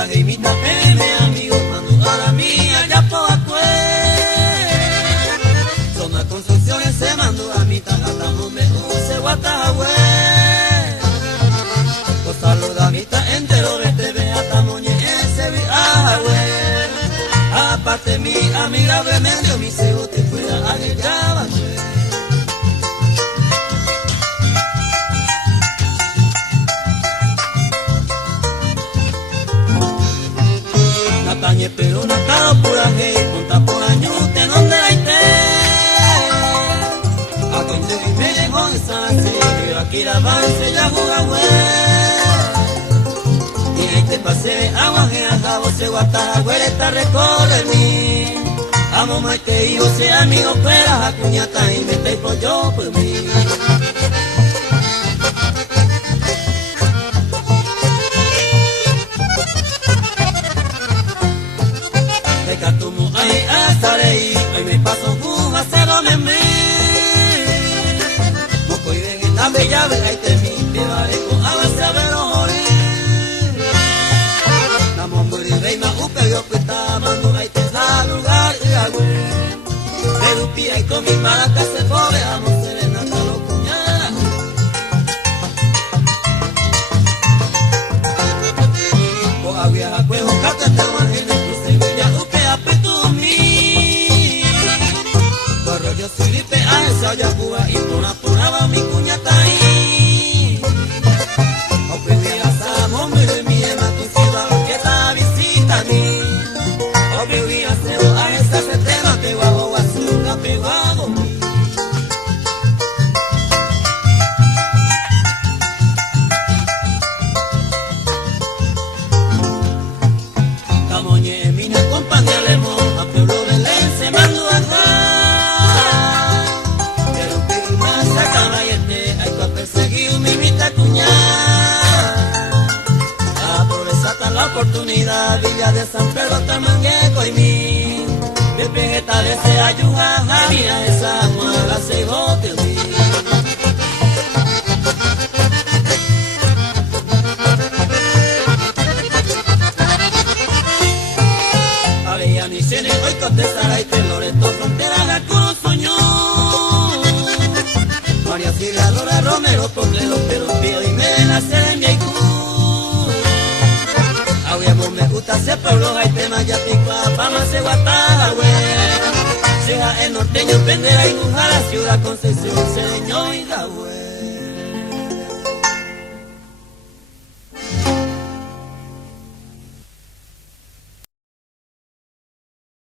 lagrimita peme amigo mando a la mía ya po acue. Zona construcciones se mandó a mitad atamos me use guatahue. Pues saluda a mitad entero vete ve atamoñe ese vi ahue. Aparte mi amiga remedio mi cebo te fuera a guerraba. Natañe pero una cara pura gay, monta por año te donde la ite. A cuente y me llegó en Sanse, yo aquí la avance ya juega y ahí te pasé agua que acabo se guata, güereta recorre mí. Amo más que hijo sea amigo, pero a cuñata y me estoy por yo por mí. Catumo ahí hasta ahí, hoy me paso con acero me me. Moco y ven en la bella vela y te mi llevaré con avance a ver ojori. La momburi reina upe yo cuesta mando ahí te da lugar y agüe. Pero pía y con mi maraca se pobre amo serenata lo cuñara. Con agua a cuevo cate te imagines tu sevilla upe. Yo soy lipe a esa yagua y por va mi cuñata ahí. O previa a hombre mi ema tu ciudad que ta visita a mí. O previa a esa setema que bajo azul la pegado mí. Camoñe mi compañía lemo a pueblo de Lense mando a la oportunidad, Villa de San Pedro, Tamangueco y mí. De Vegeta de ese ayuda, Javia esa muela se bote mí. Había ni cene, hoy contestará y te Loreto, frontera la cruz soñó. María Silvia, Lora Romero, Toledo, pero Pío y me nace en mi Aicú. Me gusta ese pueblo, hay temas ya pica, fama se guata, güey. Sea el norteño, prender y dibujar la ciudad con